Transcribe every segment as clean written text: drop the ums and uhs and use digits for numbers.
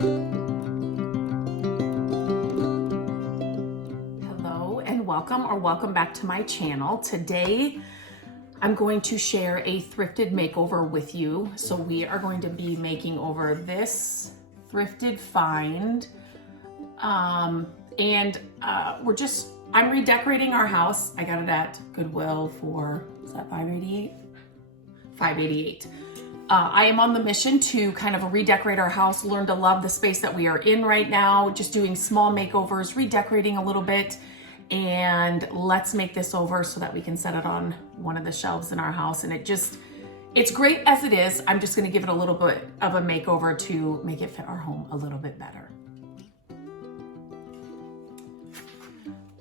Hello and welcome back to my channel. Today I'm going to share a thrifted makeover with you. So we are going to be making over this thrifted find. I'm redecorating our house. I got it at Goodwill for, is that $5.88? $5.88. I am on the mission to kind of redecorate our house, learn to love the space that we are in right now, just doing small makeovers, redecorating a little bit, and let's make this over so that we can set it on one of the shelves in our house. And it's great as it is. I'm just gonna give it a little bit of a makeover to make it fit our home a little bit better.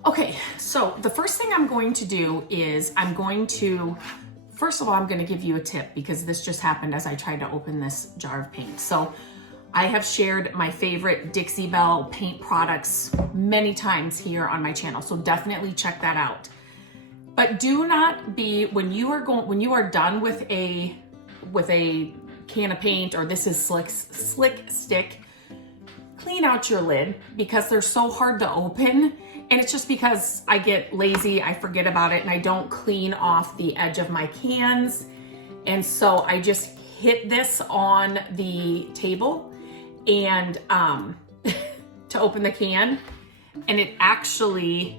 Okay, so the first thing I'm going to do is first of all, I'm gonna give you a tip because this just happened as I tried to open this jar of paint. So I have shared my favorite Dixie Belle paint products many times here on my channel, so definitely check that out. But do not be, when you are done with a can of paint, or this is slick stick, clean out your lid because they're so hard to open. And it's just because I get lazy, I forget about it, and I don't clean off the edge of my cans. And so I just hit this on the table and to open the can, and it actually,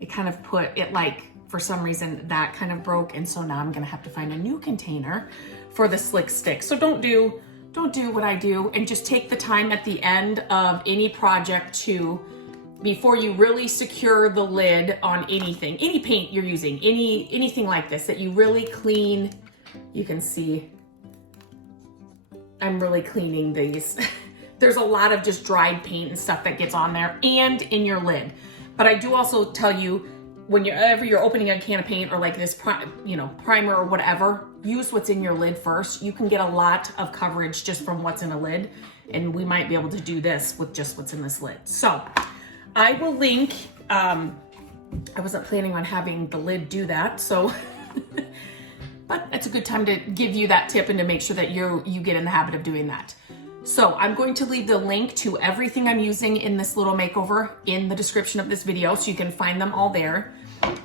it kind of put it, like, for some reason that kind of broke, and so now I'm gonna have to find a new container for the slick stick. So don't do what I do, and just take the time at the end of any project to, before you really secure the lid on anything, any paint you're using, anything like this, that you really clean. You can see I'm really cleaning these. There's a lot of just dried paint and stuff that gets on there and in your lid. But I do also tell you, whenever you're opening a can of paint or like this, primer or whatever, use what's in your lid first. You can get a lot of coverage just from what's in a lid, and we might be able to do this with just what's in this lid. So I will link, I wasn't planning on having the lid do that, so, but it's a good time to give you that tip and to make sure that you get in the habit of doing that. So I'm going to leave the link to everything I'm using in this little makeover in the description of this video, so you can find them all there.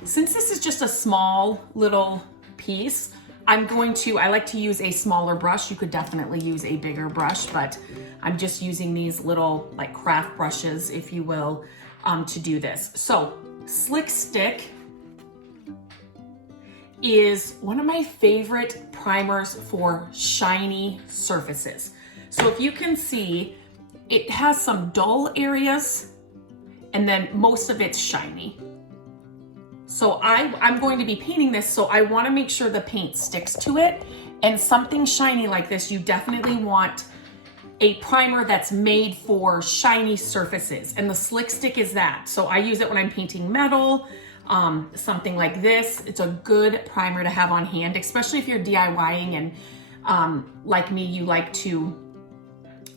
Since this is just a small little piece, I like to use a smaller brush. You could definitely use a bigger brush, but I'm just using these little, like, craft brushes, if you will, to do this. So Slick Stick is one of my favorite primers for shiny surfaces. So if you can see, it has some dull areas and then most of it's shiny. So I'm going to be painting this, so I want to make sure the paint sticks to it. And something shiny like this, you definitely want a primer that's made for shiny surfaces. And the Slick Stick is that. So I use it when I'm painting metal, something like this. It's a good primer to have on hand, especially if you're DIYing and like me, you like to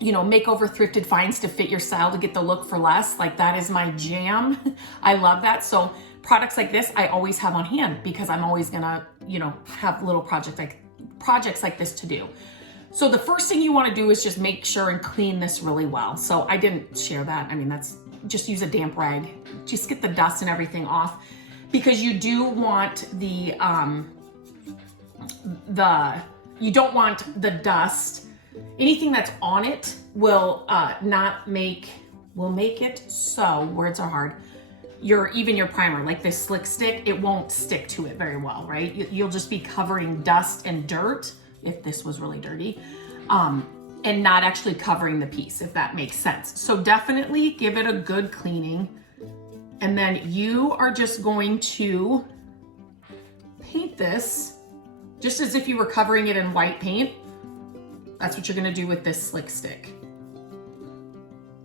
make over thrifted finds to fit your style to get the look for less. Like, that is my jam. I love that. So products like this, I always have on hand because I'm always gonna, have little projects like this to do. So the first thing you wanna do is just make sure and clean this really well. So I didn't share that. I mean, that's just use a damp rag. Just get the dust and everything off, because you do want you don't want the dust. Anything that's on it will make it so, words are hard, even your primer, like this Slick Stick, it won't stick to it very well, right? You'll just be covering dust and dirt, if this was really dirty, and not actually covering the piece, if that makes sense. So definitely give it a good cleaning. And then you are just going to paint this just as if you were covering it in white paint. That's what you're gonna do with this Slick Stick.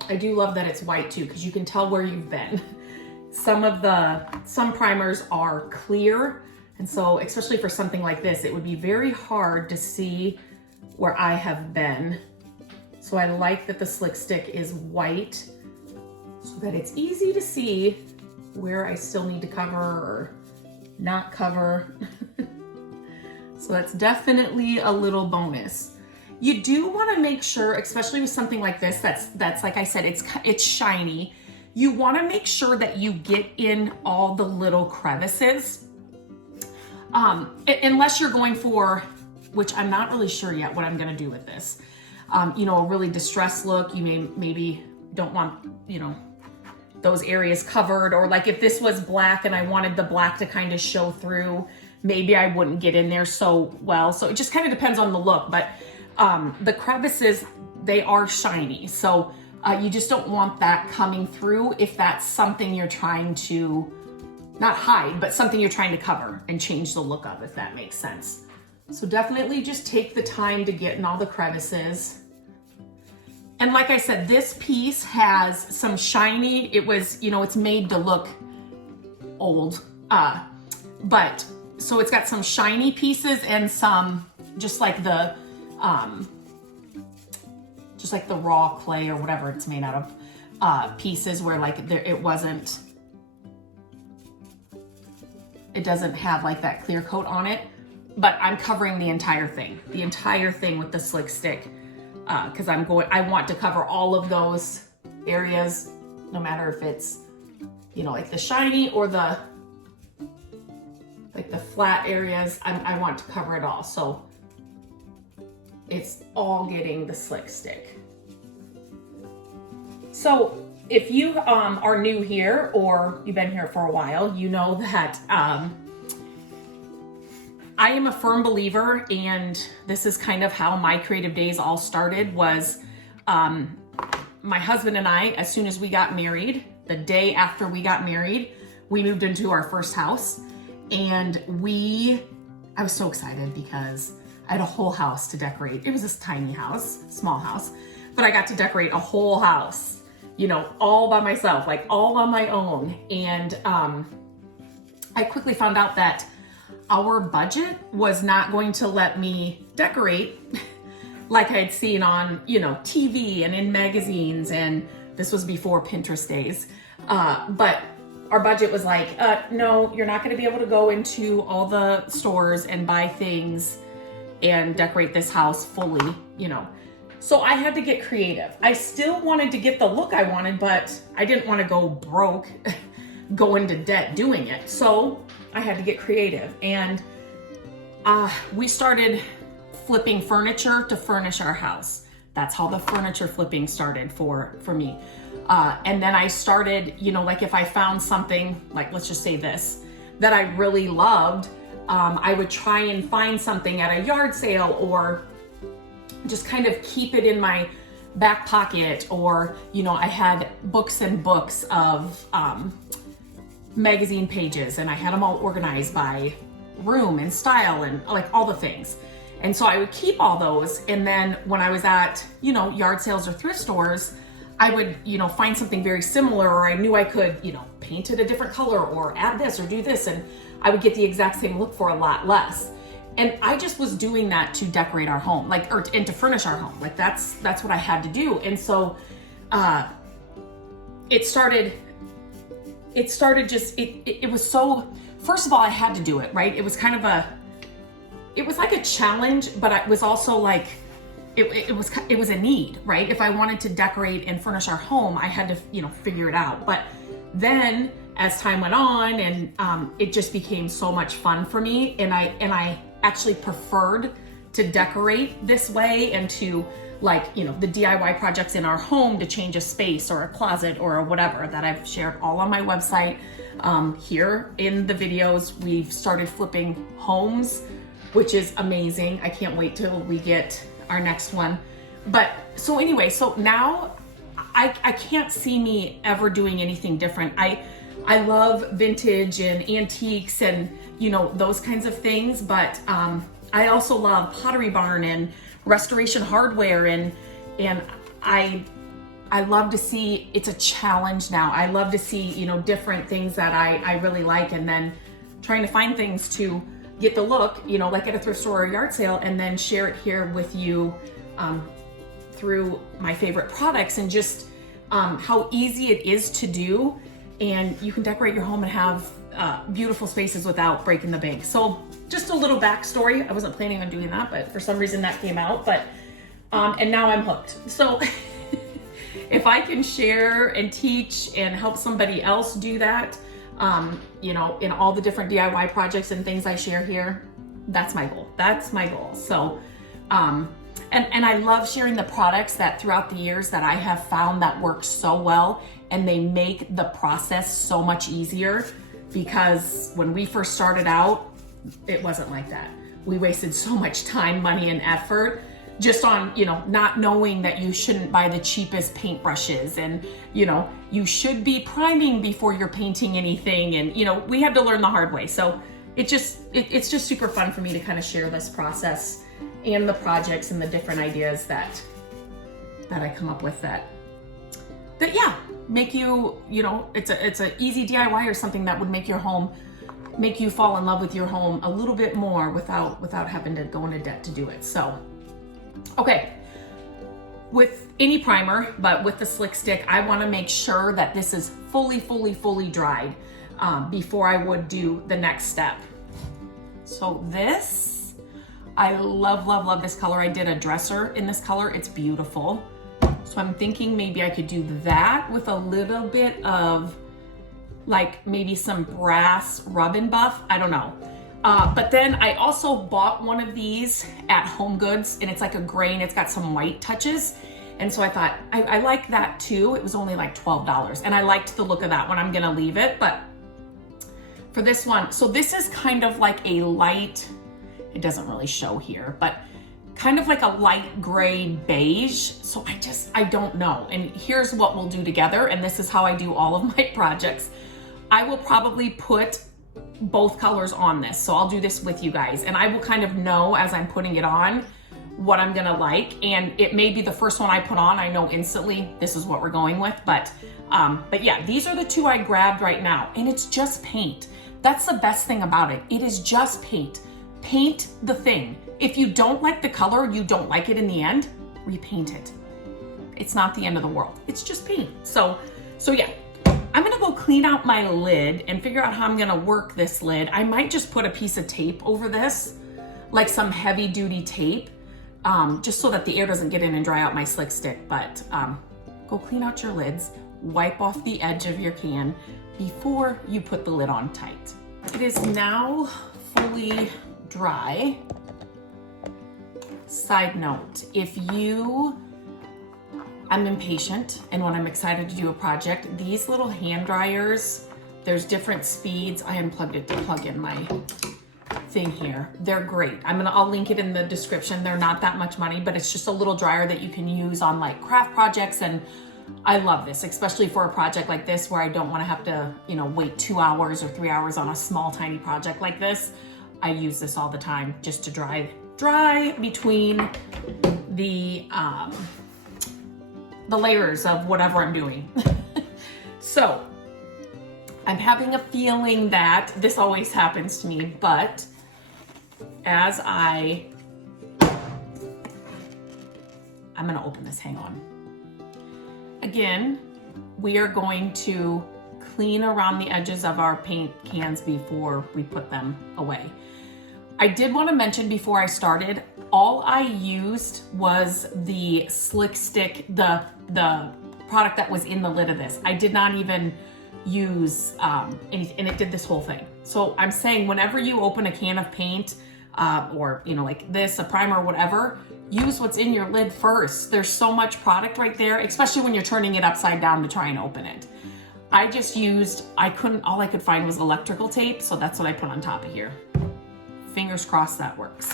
I do love that it's white too, because you can tell where you've been. Some primers are clear, and so especially for something like this, it would be very hard to see where I have been. So I like that the Slick Stick is white so that it's easy to see where I still need to cover or not cover. So that's definitely a little bonus. You do want to make sure, especially with something like this, that's like I said, it's shiny. You want to make sure that you get in all the little crevices. Unless you're going for, which I'm not really sure yet what I'm going to do with this. You know, a really distressed look. You maybe don't want, you know, those areas covered, or like if this was black and I wanted the black to kind of show through, maybe I wouldn't get in there so well. So it just kind of depends on the look, but the crevices, they are shiny. So you just don't want that coming through if that's something you're trying to, not hide, but something you're trying to cover and change the look of, if that makes sense. So definitely just take the time to get in all the crevices. And like I said, this piece has some shiny, it was, you know, it's made to look old, but so it's got some shiny pieces and some just like the raw clay or whatever it's made out of, pieces where like it doesn't have like that clear coat on it, but I'm covering the entire thing with the slick stick, because I want to cover all of those areas, no matter if it's, you know, like the shiny or the flat areas. I want to cover it all, so it's all getting the slick stick. So if you are new here or you've been here for a while, you know that I am a firm believer, and this is kind of how my creative days all started, was my husband and I, as soon as we got married, the day after we got married, we moved into our first house. And I was so excited because I had a whole house to decorate. It was this tiny house, small house, but I got to decorate a whole house, you know, all by myself, like all on my own. And I quickly found out that our budget was not going to let me decorate like I'd seen on, you know, TV and in magazines, and this was before Pinterest days. But our budget was like, no, you're not going to be able to go into all the stores and buy things and decorate this house fully, you know. So I had to get creative. I still wanted to get the look I wanted, but I didn't want to go broke, go into debt doing it. So I had to get creative, and we started flipping furniture to furnish our house. That's how the furniture flipping started for me. And then I started, you know, like if I found something, like let's just say this, that I really loved, I would try and find something at a yard sale, or just kind of keep it in my back pocket. Or, you know, I had books and books of magazine pages, and I had them all organized by room and style and like all the things. And so I would keep all those. And then when I was at, you know, yard sales or thrift stores, I would, you know, find something very similar, or I knew I could, you know, paint it a different color or add this or do this, and I would get the exact same look for a lot less. And I just was doing that to decorate our home, like, and to furnish our home. Like that's what I had to do. And so it started just, it was so, first of all, I had to do it, right? It was kind of it was like a challenge, but it was also like, it was a need, right? If I wanted to decorate and furnish our home, I had to, you know, figure it out. But then as time went on, and it just became so much fun for me, and I actually preferred to decorate this way, and to, like, you know, the DIY projects in our home, to change a space or a closet or whatever, that I've shared all on my website. Here in the videos, we've started flipping homes, which is amazing. I can't wait till we get our next one. But so anyway, so now I can't see me ever doing anything different. I love vintage and antiques and, you know, those kinds of things, but I also love Pottery Barn and restoration hardware, and I love to see, it's a challenge now. I love to see, you know, different things that I really like, and then trying to find things to get the look, you know, like at a thrift store or a yard sale, and then share it here with you through my favorite products, and just how easy it is to do. And you can decorate your home and have beautiful spaces without breaking the bank. So just a little backstory. I wasn't planning on doing that, but for some reason that came out. But And now I'm hooked. So if I can share and teach and help somebody else do that, you know, in all the different DIY projects and things I share here, that's my goal. That's my goal. So, and I love sharing the products that throughout the years that I have found that work so well, and they make the process so much easier, because when we first started out, it wasn't like that. We wasted so much time, money, and effort just on, you know, not knowing that you shouldn't buy the cheapest paintbrushes, and, you know, you should be priming before you're painting anything. And, you know, we had to learn the hard way. So it's just super fun for me to kind of share this process and the projects and the different ideas that I come up with that yeah, make you, you know, it's a easy DIY or something that would make your home, make you fall in love with your home a little bit more without having to go into debt to do it. So, okay, with any primer, but with the slick stick, I want to make sure that this is fully dried before I would do the next step. So this, I love this color. I did a dresser in this color. It's beautiful. So I'm thinking maybe I could do that with a little bit of like maybe some brass rub and buff. I don't know. But then I also bought one of these at Home Goods, and it's like a gray and it's got some white touches. And so I thought, I like that too. It was only like $12, and I liked the look of that one. I'm gonna leave it, but for this one, so this is kind of like a light, it doesn't really show here, but kind of like a light gray beige. So I don't know. And here's what we'll do together, and this is how I do all of my projects. I will probably put both colors on this. So I'll do this with you guys, and I will kind of know as I'm putting it on what I'm gonna like. And it may be the first one I put on, I know instantly this is what we're going with, but yeah, these are the two I grabbed right now, and it's just paint. That's the best thing about it. It is just paint. Paint the thing. If you don't like the color, you don't like it in the end, repaint it. It's not the end of the world. It's just paint. So yeah. I'm gonna go clean out my lid and figure out how I'm gonna work this lid. I might just put a piece of tape over this, like some heavy duty tape, just so that the air doesn't get in and dry out my slick stick. But go clean out your lids, wipe off the edge of your can before you put the lid on tight. It is now fully dry. Side note, I'm impatient, and when I'm excited to do a project, these little hand dryers, there's different speeds. I unplugged it to plug in my thing here. They're great. I'll link it in the description. They're not that much money, but it's just a little dryer that you can use on like craft projects, and I love this, especially for a project like this where I don't want to have to, you know, wait 2 hours or 3 hours on a small tiny project like this. I use this all the time just to dry between the layers of whatever I'm doing. So I'm having a feeling that this always happens to me, but as I'm gonna open this, hang on. Again, we are going to clean around the edges of our paint cans before we put them away. I did want to mention before I started, all I used was the slick stick, the product that was in the lid of this. I did not even use anything, and it did this whole thing. So I'm saying whenever you open a can of paint, or, you know, like this, a primer, whatever, use what's in your lid first. There's so much product right there, especially when you're turning it upside down to try and open it. I just used, all I could find was electrical tape, so that's what I put on top of here. Fingers crossed that works.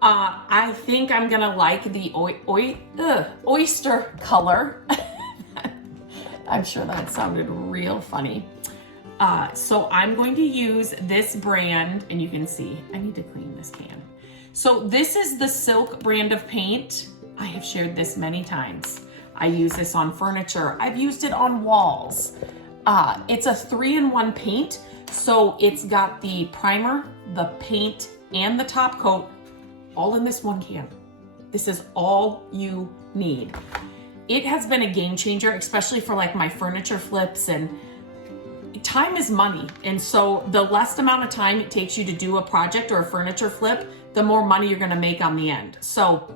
I think I'm gonna like the oyster color. I'm sure that sounded real funny. So I'm going to use this brand, and you can see, I need to clean this can. So this is the Silk brand of paint. I have shared this many times. I use this on furniture. I've used it on walls. It's a 3-in-1 paint. So it's got the primer, the paint, and the top coat all in this one can. This is all you need. It has been a game changer, especially for like my furniture flips, and time is money. And so the less amount of time it takes you to do a project or a furniture flip, the more money you're gonna make on the end. So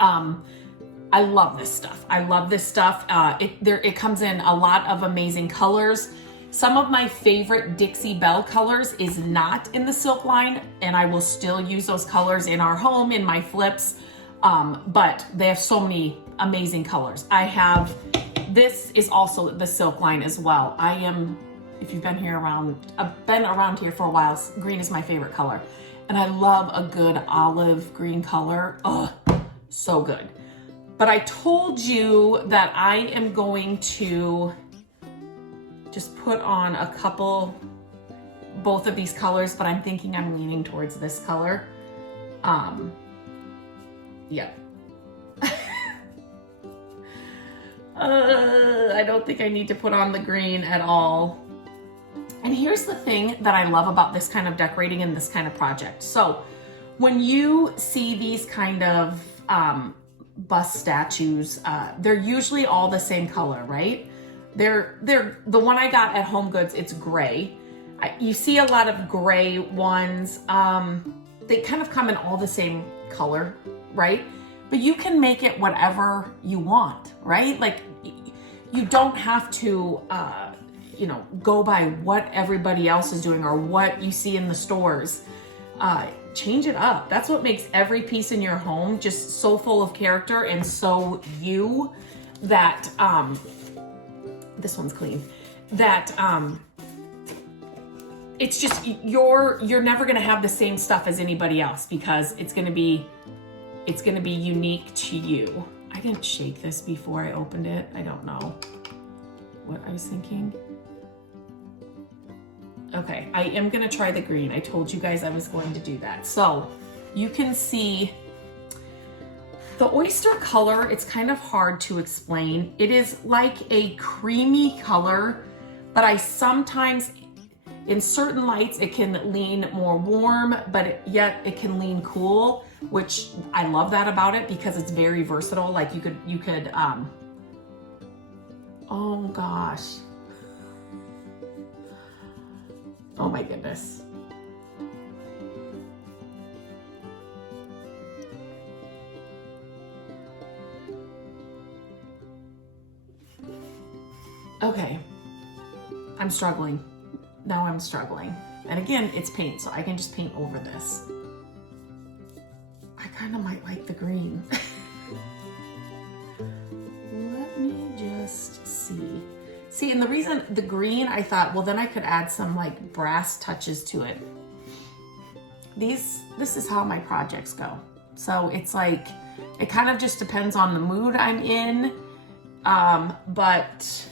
I love this stuff. I love this stuff. It comes in a lot of amazing colors. Some of my favorite Dixie Belle colors is not in the silk line, and I will still use those colors in our home, in my flips, but they have so many amazing colors. This is also the silk line as well. If you've been I've been around here for a while, green is my favorite color. And I love a good olive green color. Oh, so good. But I told you that I am going to just put on both of these colors, but I'm thinking I'm leaning towards this color. Yeah. I don't think I need to put on the green at all. And here's the thing that I love about this kind of decorating and this kind of project. So when you see these kind of bust statues, they're usually all the same color, right? They're the one I got at Home Goods, it's gray. You see a lot of gray ones. They kind of come in all the same color, right? But you can make it whatever you want, right? Like you don't have to, go by what everybody else is doing or what you see in the stores. Change it up. That's what makes every piece in your home just so full of character and so you that, this one's clean, that, it's just, you're never going to have the same stuff as anybody else because it's going to be unique to you. I didn't shake this before I opened it. I don't know what I was thinking. Okay, I am gonna try the green. I told you guys I was going to do that. So you can see the oyster color, it's kind of hard to explain. It is like a creamy color, but I sometimes, in certain lights, it can lean more warm, but yet it can lean cool, which I love that about it because it's very versatile. Like you could, oh gosh. Oh my goodness. Okay, I'm struggling. Now I'm struggling. And again, it's paint, so I can just paint over this. I kind of might like the green. Let me just see. See, and the reason the green, I thought, well, then I could add some like brass touches to it. This is how my projects go. So it's like, it kind of just depends on the mood I'm in. But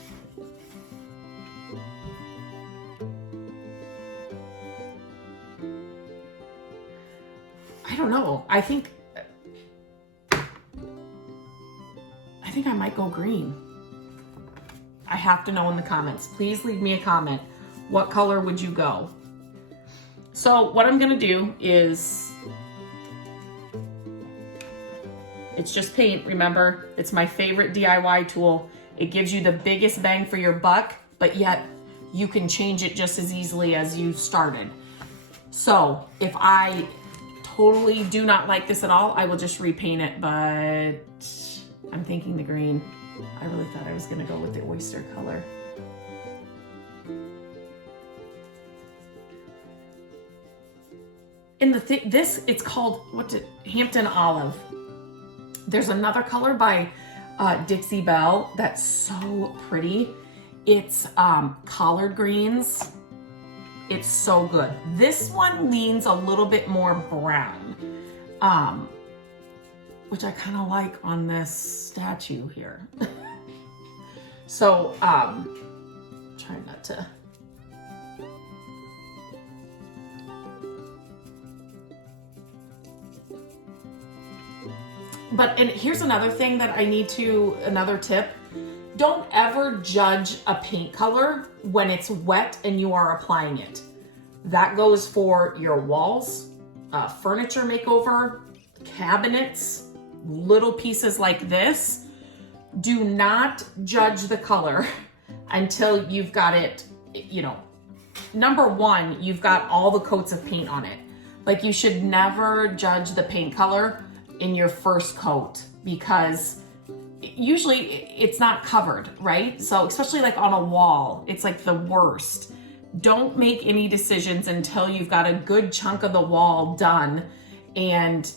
I don't know. I think I might go green. I have to know in the comments. Please leave me a comment. What color would you go? So what I'm gonna do is, it's just paint, remember? It's my favorite DIY tool. It gives you the biggest bang for your buck, but yet you can change it just as easily as you started. So if I totally do not like this at all, I will just repaint it, but I'm thinking the green. I really thought I was gonna go with the oyster color. In this, it's called, Hampton Olive. There's another color by Dixie Belle that's so pretty. It's collard greens. It's so good. This one leans a little bit more brown, which I kind of like on this statue here. So, try not to. And here's another thing that another tip. Don't ever judge a paint color when it's wet and you are applying it. That goes for your walls, furniture makeover, cabinets, little pieces like this. Do not judge the color until you've got it, number one, you've got all the coats of paint on it. Like you should never judge the paint color in your first coat. because usually it's not covered, right? So especially like on a wall, it's like the worst. Don't make any decisions until you've got a good chunk of the wall done and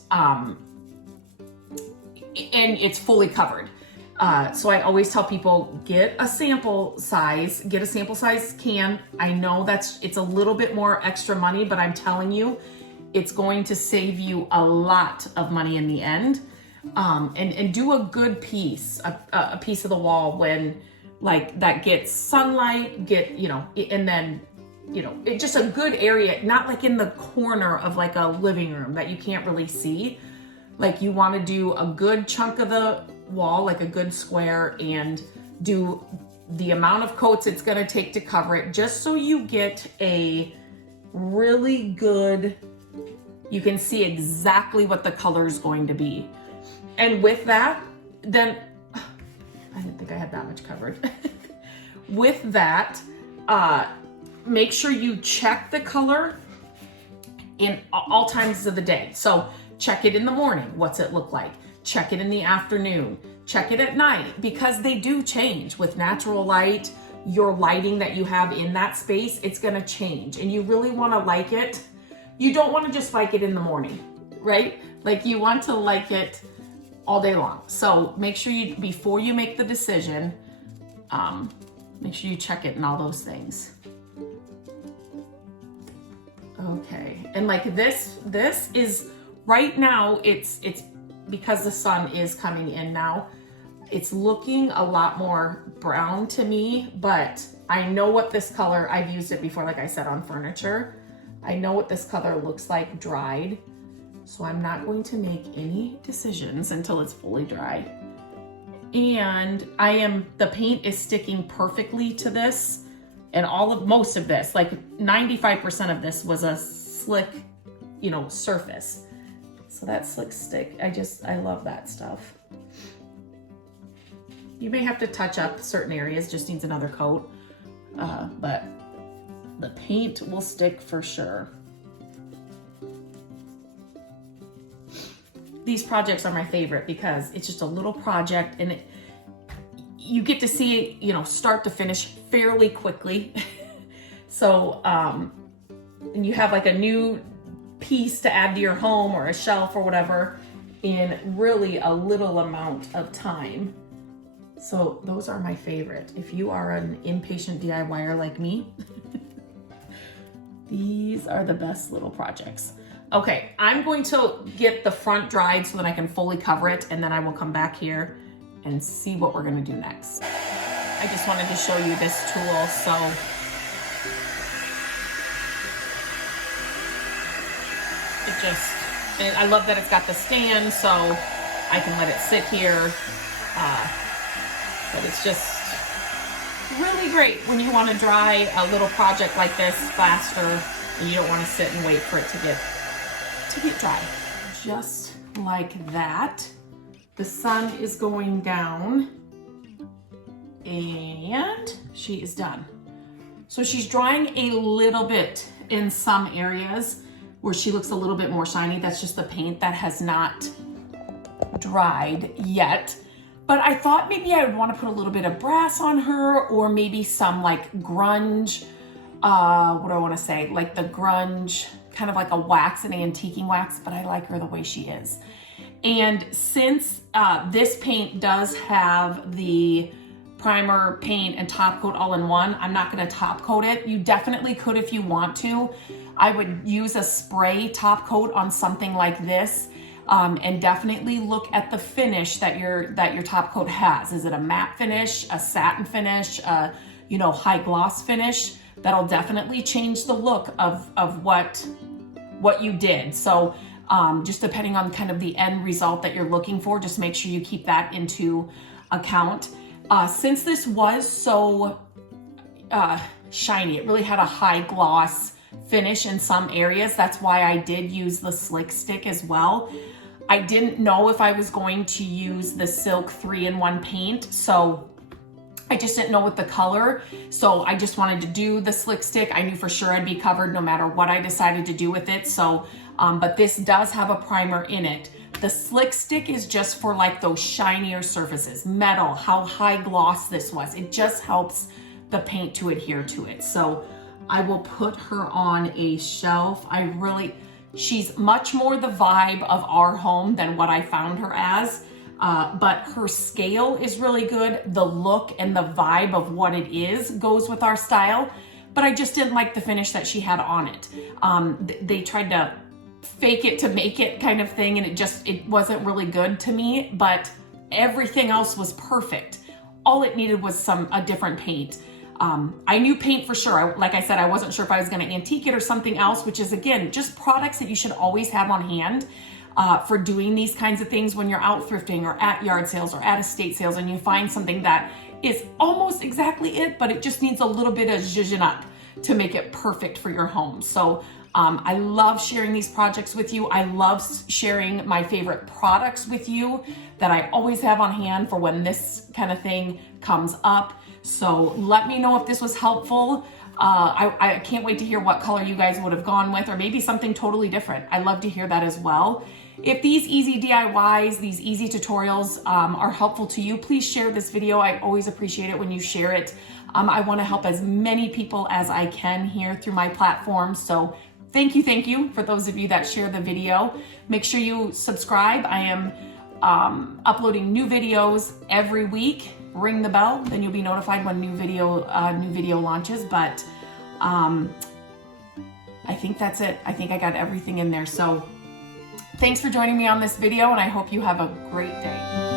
it's fully covered. So I always tell people, get a sample size can. I know it's a little bit more extra money, but I'm telling you, it's going to save you a lot of money in the end. And do a good piece, a piece of the wall when like that gets sunlight, and then, it's just a good area, not like in the corner of like a living room that you can't really see. Like you want to do a good chunk of the wall, like a good square, and do the amount of coats it's going to take to cover it, just so you get a really good, you can see exactly what the color is going to be. And with that, then, I didn't think I had that much covered. With that, make sure you check the color in all times of the day. So check it in the morning. What's it look like? Check it in the afternoon. Check it at night, because they do change with natural light. Your lighting that you have in that space, it's gonna change, and you really wanna like it. You don't wanna just like it in the morning, right? Like you want to like it all day long. So make sure you, before you make the decision, make sure you check it and all those things. Okay, and like this is, right now, it's because the sun is coming in now, it's looking a lot more brown to me, but I know what this color, I've used it before, like I said, on furniture. I know what this color looks like dried. So I'm not going to make any decisions until it's fully dry. And the paint is sticking perfectly to this, and most of this, like 95% of this was a slick, surface. So that slick stick, I love that stuff. You may have to touch up certain areas, just needs another coat, but the paint will stick for sure. These projects are my favorite because it's just a little project, and you get to see it, start to finish fairly quickly. So, and you have like a new piece to add to your home or a shelf or whatever in really a little amount of time. So those are my favorite. If you are an impatient DIYer like me, these are the best little projects. Okay, I'm going to get the front dried so that I can fully cover it, and then I will come back here and see what we're gonna do next. I just wanted to show you this tool. So I love that it's got the stand, so I can let it sit here. But it's just really great when you want to dry a little project like this faster, and you don't want to sit and wait for it to get dry. Just like that. The sun is going down and she is done. So she's drying a little bit in some areas where she looks a little bit more shiny. That's just the paint that has not dried yet. But I thought maybe I would want to put a little bit of brass on her, or maybe some like grunge, what do I want to say? Like the grunge, kind of like a wax, an antiquing wax, but I like her the way she is. And since this paint does have the primer, paint, and top coat all in one, I'm not going to top coat it. You definitely could if you want to. I would use a spray top coat on something like this, and definitely look at the finish that your top coat has. Is it a matte finish, a satin finish, high gloss finish? That'll definitely change the look of what you did. So just depending on kind of the end result that you're looking for, just make sure you keep that into account. Since this was so shiny, it really had a high gloss finish in some areas. That's why I did use the slick stick as well. I didn't know if I was going to use the Silk 3-in-1 paint, so I just didn't know what the color, so I just wanted to do the slick stick. I knew for sure I'd be covered no matter what I decided to do with it. So, but this does have a primer in it. The slick stick is just for like those shinier surfaces, metal, how high gloss this was. It just helps the paint to adhere to it. So I will put her on a shelf. She's much more the vibe of our home than what I found her as. But her scale is really good. The look and the vibe of what it is goes with our style, but I just didn't like the finish that she had on it. They tried to fake it to make it kind of thing, and it wasn't really good to me, but everything else was perfect. All it needed was a different paint. I knew paint for sure. Like I said, I wasn't sure if I was going to antique it or something else, which is, again, just products that you should always have on hand for doing these kinds of things when you're out thrifting or at yard sales or at estate sales, and you find something that is almost exactly it, but it just needs a little bit of zhuzhing up to make it perfect for your home. So I love sharing these projects with you. I love sharing my favorite products with you that I always have on hand for when this kind of thing comes up. So let me know if this was helpful. I can't wait to hear what color you guys would have gone with, or maybe something totally different. I'd love to hear that as well. If these easy DIYs, these easy tutorials are helpful to you, please share this video. I always appreciate it when you share it. I want to help as many people as I can here through my platform. So thank you for those of you that share the video. Make sure you subscribe. I am uploading new videos every week. Ring the bell, then you'll be notified when new video launches. But I think that's it. I think I got everything in there. So thanks for joining me on this video, and I hope you have a great day.